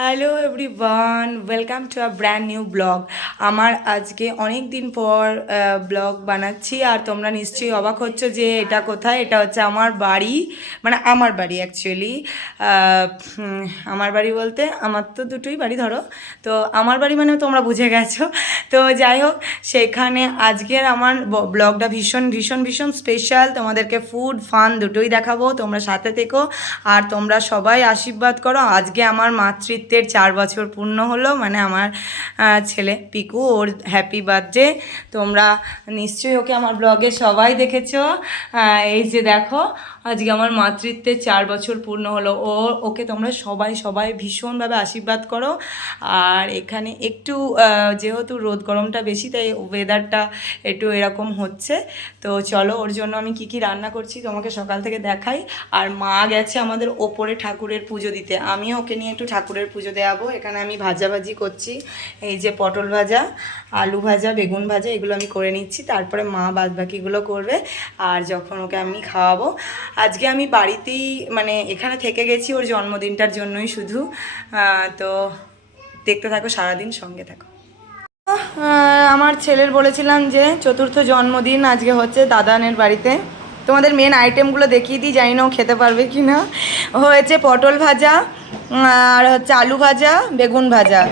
Hello everyone, welcome to a brand new blog. আমার আজকে অনেক দিন পর ব্লগ বানাচ্ছি, আর তোমরা নিশ্চয়ই অবাক হচ্ছ যে এটা কোথায়। এটা হচ্ছে আমার বাড়ি, মানে আমার বাড়ি অ্যাকচুয়ালি। আমার বাড়ি বলতে আমার তো দুটোই বাড়ি ধরো, তো আমার বাড়ি মানে তোমরা বুঝে গেছো। তো যাই হোক, সেখানে আজকের আমার ব্লগটা ভীষণ ভীষণ ভীষণ স্পেশাল। তোমাদেরকে ফুড ফান দুটোই দেখাবো, তোমরা সাথে থেকো আর তোমরা সবাই আশীর্বাদ করো। আজকে আমার মাতৃত্বের 4 বছর পূর্ণ হলো, মানে আমার ছেলে পিকু, ওর হ্যাপি বার্থডে। তোমরা নিশ্চয়ই ওকে আমার ব্লগে সবাই দেখেছো। এই যে দেখো, আজকে আমার মাতৃত্বের 4 বছর পূর্ণ হলো। ওকে তোমরা সবাই সবাই ভীষণভাবে আশীর্বাদ করো। আর এখানে একটু যেহেতু রোদ গরমটা বেশি, তাই ওয়েদারটা একটু এরকম হচ্ছে। তো চলো, ওর জন্য আমি কি কি রান্না করছি তোমাকে সকাল থেকে দেখাই। আর মা গেছে আমাদের ওপরে ঠাকুরের পুজো দিতে, আমিও ওকে নিয়ে একটু ঠাকুরের পুজো দেওয়াবো। এখানে আমি ভাজাভাজি করছি, এই যে পটল ভাজা, আলু ভাজা, বেগুন ভাজা, এগুলো আমি করে নিচ্ছি। তারপরে মা বাদবাকিগুলো করবে। আর যখন ওকে আমি খাওয়াবো, আজকে আমি বাড়িতেই মানে এখানে থেকে গেছি ওর জন্মদিনটার জন্যই শুধু। তো দেখতে থাকো, সারাদিন সঙ্গে থাকো। আমার ছেলের বলেছিলাম যে চতুর্থ জন্মদিন আজকে হচ্ছে দাদানের বাড়িতে। তোমাদের মেন আইটেমগুলো দেখিয়ে দিই, জানি না ও খেতে পারবে কি না। হয়েছে পটল ভাজা, আর হচ্ছে আলু ভাজা, বেগুন ভাজা,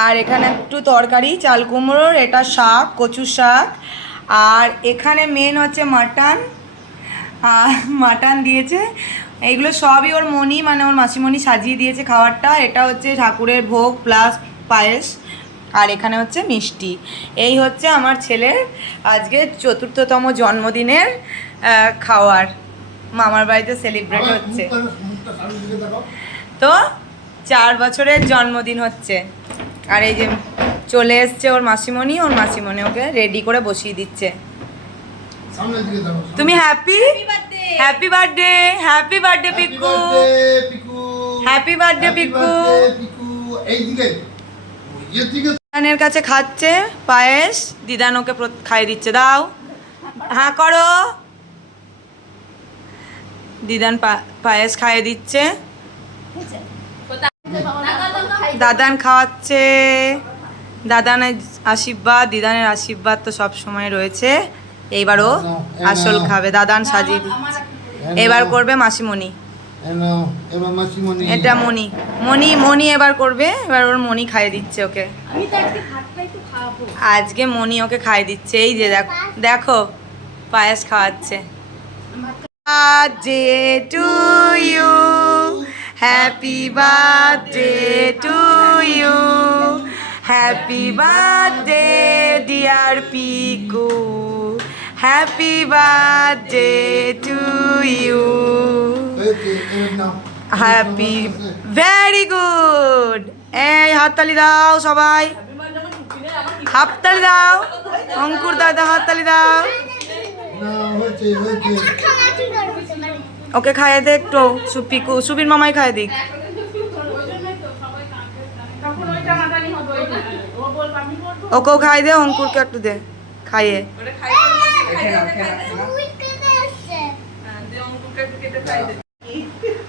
আর এখানে একটু তরকারি চাল কুমড়োর, এটা শাক, কচু শাক। আর এখানে মেন হচ্ছে মাটন, মাটন দিয়েছে। এইগুলো সবই ওর মনি, মানে ওর মাসিমণি সাজিয়ে দিয়েছে খাবারটা। এটা হচ্ছে ঠাকুরের ভোগ প্লাস পায়েস, আর এখানে হচ্ছে মিষ্টি। এই হচ্ছে আমার ছেলের আজকে চতুর্থতম জন্মদিনের খাওয়ার, মামার বাড়িতে সেলিব্রেট হচ্ছে। তো 4 বছরের জন্মদিন হচ্ছে, আর এই যে চলে এসছে ওর মাসিমণি ওকে রেডি করে বসিয়ে দিচ্ছে। তুমি happy happy birthday, happy birthday Piku, happy birthday Piku. দিদানের কাছে খাচ্ছে পায়েস, দিদান ওকে খাইয়ে দিচ্ছে। দাও, হ্যাঁ করো। দিদান পায়েস খাইয়ে দিচ্ছে, দাদান খাওয়াচ্ছে। দাদানের আশীর্বাদ, দিদানের আশীর্বাদ তো সব সময় রয়েছে। এইবারও আসল খাবে, দাদান সাজিয়ে দিচ্ছে। এবার করবে মাসিমণি, এটা মণি, মণি এবার করবে। এবার ওর মণি খাইয়ে দিচ্ছে ওকে। আজকে মণি ওকে খাইয়ে দিচ্ছে। এই যে দেখো দেখো, পায়েস খাওয়াচ্ছে। Birthday to you, happy birthday to you, happy birthday dear Piku, happy birthday to you, happy, very good. এই হাততালি দাও সবাই, হাততালি দাও, অঙ্কুর দাদা হাততালি দাও। ওকে খাইয়ে দে একটু, পিকু, সুবীর মামাই খাইয়ে দিক। ওকেও খাই দে, অঙ্কুরকে একটু দে খাইয়ে।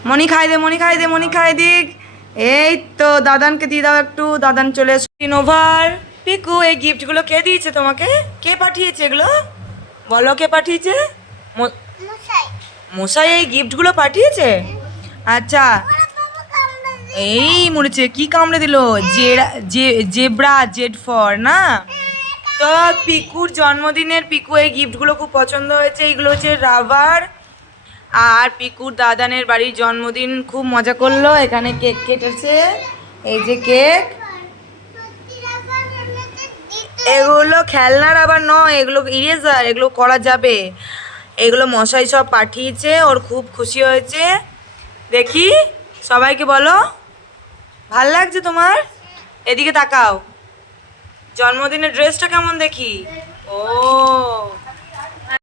মনি খাই দে, মনি খাই দে, মনি খাই দিক। এই তো দাদানকে দিয়ে দাও একটু, দাদান চলে এসে ওভার। পিকু, এই গিফটগুলো কে দিয়েছে তোমাকে? কে পাঠিয়েছে এগুলো? বলো কে পাঠিয়েছে? মশাই এই গিফটগুলো পাঠিয়েছে? আচ্ছা, এই মরেছে, কি কামড়ে দিল? জেব্রা, জেড ফর না? তো পিকুর জন্মদিনের, পিকু এই গিফটগুলো খুব পছন্দ হয়েছে। এইগুলো হচ্ছে রাবার। আর পিকুর দাদানের বাড়ির জন্মদিন খুব মজা করলো, এখানে কেক কেটেছে, এই যে কেক। এগুলো খেলনা রাবার নয়, এগুলো ইরেজার, এগুলো করা যাবে। এগুলো মশাই সব পাঠিয়েছে, ওর খুব খুশি হয়েছে। দেখি সবাইকে বলো, ভাল লাগছে তোমার? এদিকে তাকাও, জন্মদিনের ড্রেসটা কেমন দেখি? ও